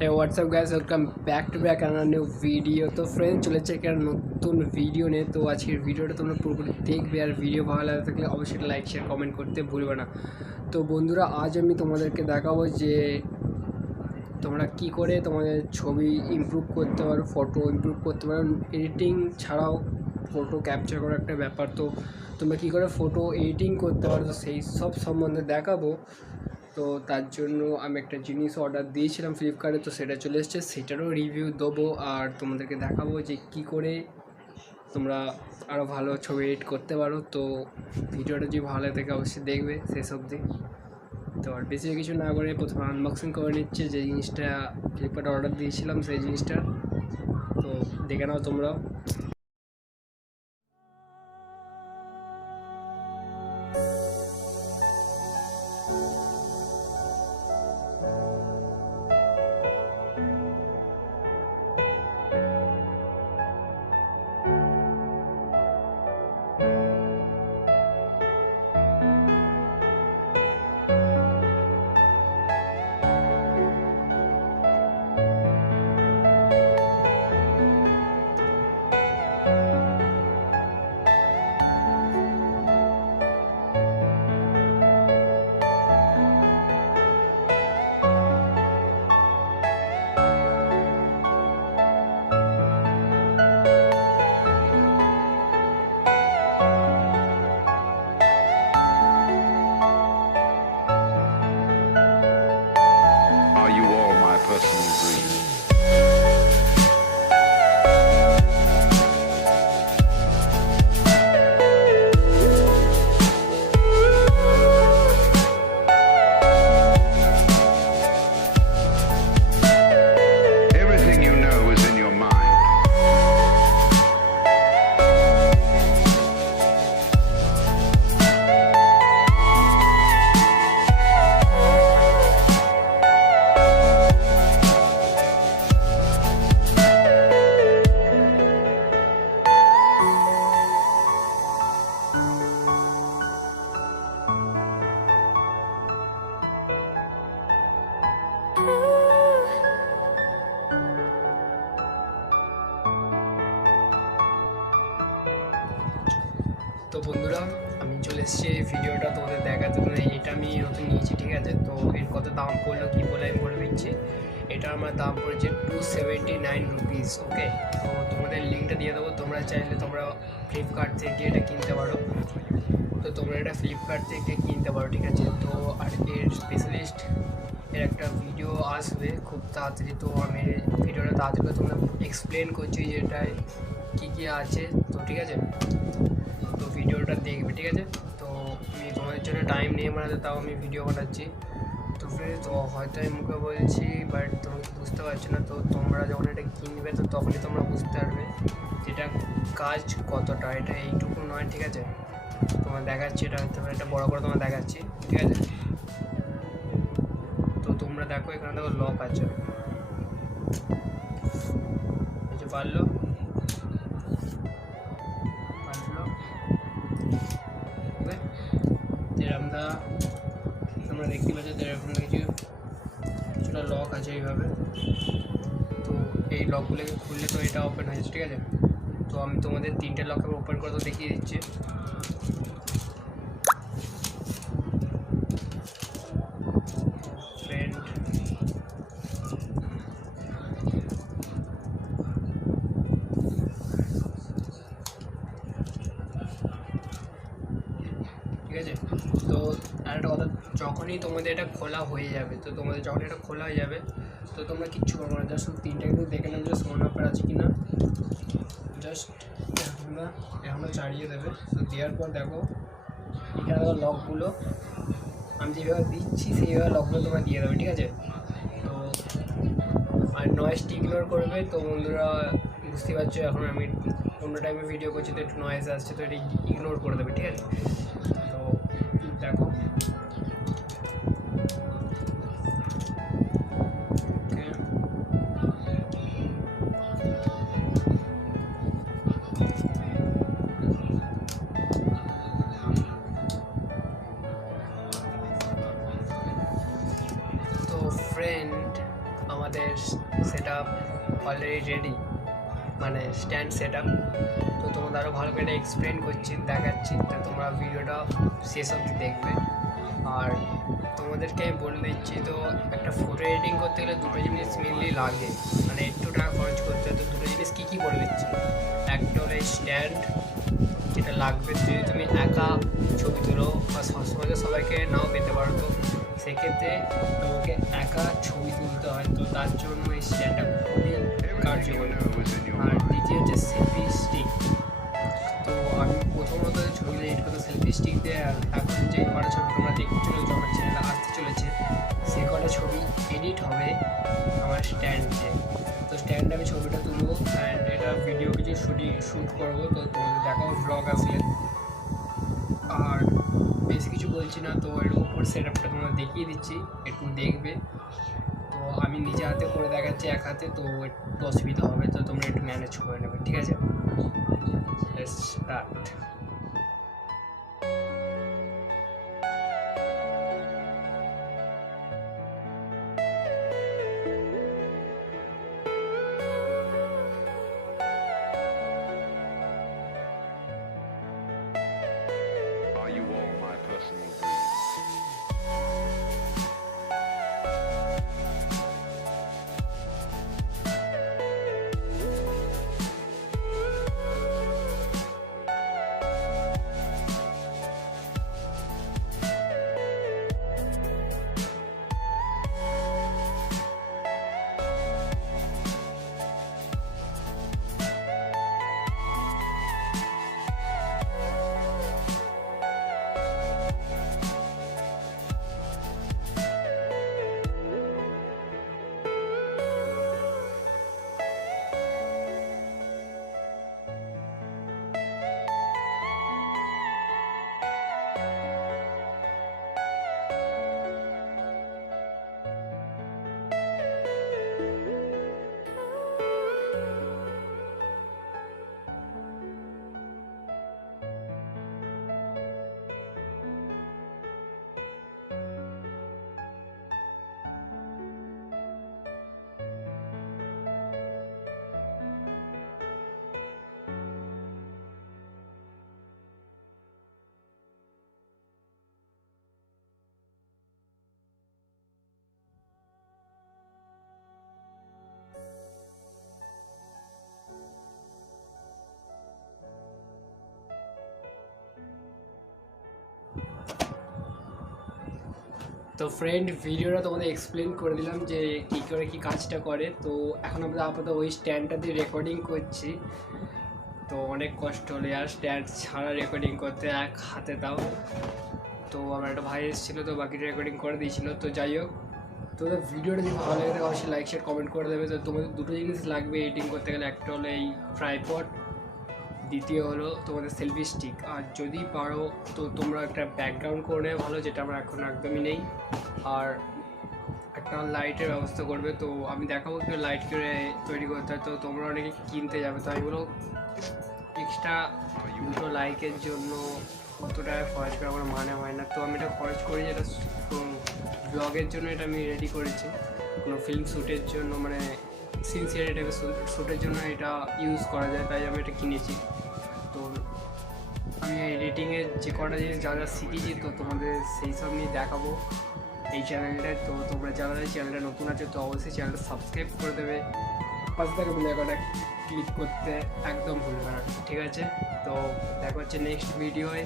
Hey, what's up guys, welcome back to another new video। तो friend চলে যাচ্ছে একটা নতুন ভিডিও নিয়ে। তো আজকের ভিডিওটা তোমরা পুরোপুরি দেখবে, আর ভিডিও ভালো লাগে থাকলে অবশ্যই লাইক শেয়ার কমেন্ট করতে ভুলবে না। তো বন্ধুরা, আজ আমি তোমাদেরকে দেখাবো যে তোমরা কি করে তোমাদের ছবি ইমপ্রুভ করতে পারো, ফটো ইমপ্রুভ করতে পারো। এডিটিং ছাড়াও ফটো ক্যাপচার করার একটা ব্যাপার, তো তোমরা কী করে ফটো এডিটিং করতে পারো, তো সেই সব সম্বন্ধে দেখাবো। তো তার জন্য আমি একটা জিনিস অর্ডার দিয়েছিলাম ফ্লিপকার্টে, তো সেটা চলে এসেছে, সেটারও রিভিউ দেবো আর তোমাদেরকে দেখাবো যে কী করে তোমরা আরও ভালো ছবি এডিট করতে পারো। তো ভিডিওটা যদি ভালো লাগে অবশ্যই দেখবে শেষ অবধি। তো আর বেশি কিছু না করে প্রথমে আনবক্সিং করে নিচ্ছে যে জিনিসটা ফ্লিপকার্টে অর্ডার দিয়েছিলাম, সেই জিনিসটা তো দেখে নাও তোমরাও। Are you all my personal dream? Everything you know is in your mind. তো বন্ধুরা, আমি চলে এসেছি ভিডিওটা তোমাদের দেখাতে। মানে এটা আমি নতুন নিয়েছি, ঠিক আছে। তো এর কত দাম পড়লো কী বলে আমি বলে দিচ্ছি। এটা আমার দাম পড়েছে 279 রুপিস। ওকে, তো তোমাদের লিঙ্কটা দিয়ে দেবো, তোমরা চাইলে তোমরা ফ্লিপকার্ট থেকে এটা কিনতে পারো। তো তোমরা এটা ফ্লিপকার্ট থেকে কিনতে পারো, ঠিক আছে। তো আর এর স্পেশালিস্ট এর একটা ভিডিও আসবে খুব তাড়াতাড়ি। তো আমি ভিডিওটা তাড়াতাড়ি তোমরা এক্সপ্লেন করছি যে এটায় কী কী আছে। তো ঠিক আছে, তো ভিডিওটা দেখবে, ঠিক আছে। তো আমি তোমাদের জন্য টাইম নিয়ে বানাতে, তাও আমি ভিডিও বানাচ্ছি। তো ফ্রেন্ডস, তো হয়তো আমি মুখে বলছি বাট তোমরা বুঝতে পারছো না। তো তোমরা যখন এটা কিনবে তো তখনই তোমরা বুঝতে পারবে যেটা কাজ কতটা। এটা এইটুকু নয়, ঠিক আছে। তোমার দেখাচ্ছি, এটা এটা বড় করে তোমার দেখাচ্ছি, ঠিক আছে। তো তোমরা দেখো, এখানে দেখো লক আছে, পারলো যেরকমটা তোমরা দেখতে পাচ্ছ, এরকম কিছুটা লক আছে এইভাবে। তো এই লকগুলোকে খুললে তো এটা ওপেন হয়েছে, ঠিক আছে। তো আমি তোমাদের 3টে লক ওপেন করে তো দেখিয়ে দিচ্ছি। ঠিক আছে। তো আর একটা কথা, যখনই তোমাদের এটা খোলা হয়ে যাবে, তো তোমাদের যখন এটা খোলা হয়ে যাবে তো তোমরা কিচ্ছু করবো না, জাস্ট 3টা কিন্তু দেখে নেবে যে সোন পেপার আছে কি না। জাস্ট এখনও চালিয়ে দেবে। তো দেওয়ার পর দেখো এখানে দেখো লকগুলো আমি যেভাবে দিচ্ছি সেইভাবে লকগুলো তোমরা দিয়ে দেবে, ঠিক আছে। তো আর নয়েজটি ইগনোর করবে। তো বন্ধুরা বুঝতে পারছো, এখন আমি অন্য টাইমে ভিডিও করছি তো একটু নয়েজ আসছে, তো এটা ইগনোর করে দেবে, ঠিক আছে। তো দেখো আমাদের সেট আপ অলরেডি রেডি, মানে স্ট্যান্ড সেট আপ। তো তোমাদের আরও ভালো করে এক্সপ্লেন করছি, দেখাচ্ছি, তো তোমরা ভিডিওটা শেষ অবধি দেখবে। আর তোমাদেরকে আমি বলে দিচ্ছি, তো একটা ফটো এডিটিং করতে গেলে দুটো জিনিস মেনলি লাগে, মানে একটু টাকা খরচ করতে হয়। তো দুটো জিনিস কী কী বলে দিচ্ছি। একটা হলো স্ট্যান্ড, যেটা লাগবে যদি তুমি একা ছবি তোলো বা সবসময় তো সবাইকে নাও পেতে পারো, তো সেক্ষেত্রে তোমাকে একা ছবি তুলতে হয়, তো তার জন্য এই স্ট্যান্ডটা খুবই কার্যকরী। আর দ্বিতীয় হচ্ছে সেলফি স্টিক। তো আমি প্রথমত ছবি এডিট করতে সেলফি স্টিক দিয়ে, আর এখন যে কটা ছবি তোমরা দেখতে চলেছো আমার চ্যানেলে আসতে চলেছে, সে কটা ছবি এডিট হবে আমার স্ট্যান্ডে। তো স্ট্যান্ডে আমি ছবিটা তুলবো অ্যান্ড এটা ভিডিও কিছু শ্যুট করবো, তো তোমাদের দেখাবো ব্লগ আসলে। আর বেশি কিছু বলছি না, তো এর উপর সেট আপটা তোমরা দেখিয়ে দিচ্ছি, একটু দেখবে। তো আমি নিজে হাতে করে দেখাচ্ছি এক হাতে, তো একটু অসুবিধা হবে, তো তোমরা একটু ম্যানেজ করে নেবে, ঠিক আছে? Start. Are you all my personal dreams? তো ফ্রেন্ড, ভিডিওটা তোমাদের এক্সপ্লেন করে দিলাম যে কী করে কী কাজটা করে। তো এখন আমরা আপাতত ওই স্ট্যান্ডটা দিয়ে রেকর্ডিং করছি, তো অনেক কষ্ট হলে আর স্ট্যান্ড ছাড়া রেকর্ডিং করতে এক হাতে তাও। তো আমার একটা ভাই এসেছিলো, তো বাকিটা রেকর্ডিং করে দিয়েছিলো। তো যাই হোক, তোমাদের ভিডিওটা যদি ভালো লাগে থাকে অবশ্যই লাইক শেয়ার কমেন্ট করে দেবে। তো তোমাদের দুটো জিনিস লাগবে এডিটিং করতে গেলে, একটা হলো এই ট্রাইপড, দ্বিতীয় হলো তোমাদের সেলফি স্টিক। আর যদি পারো তো তোমরা একটা ব্যাকগ্রাউন্ড করে নেবে ভালো, যেটা আমার এখন একদমই নেই। আর একটা লাইটের ব্যবস্থা করবে, তো আমি দেখাবো কি লাইট করে তৈরি করতে হয়। তো তোমরা অনেকে কিনতে যাবে, তো আমি বলো এক্সট্রা দুটো লাইকের জন্য কত টাকা খরচ করে আমার মানে হয় না। তো আমি এটা খরচ করি, যেটা ব্লগের জন্য এটা আমি রেডি করেছি, কোনো ফিল্ম শ্যুটের জন্য, মানে সিনসিয়ার টাইপের শ্যুটের জন্য এটা ইউজ করা যায়, তাই আমি এটা কিনেছি। তো আমি এডিটিংয়ের যে কটা জিনিস যা যা শিখেছি, তো তোমাদের সেই সব নিয়ে দেখাবো এই চ্যানেলটায়। তো তোমরা যারা চ্যানেলটা নতুন আছে তো অবশ্যই চ্যানেলটা সাবস্ক্রাইব করে দেবে, পাশে থাকা বেল আইকনটা ক্লিক করতে একদম ভুলবে না, ঠিক আছে? তো দেখা হচ্ছে নেক্সট ভিডিওয়।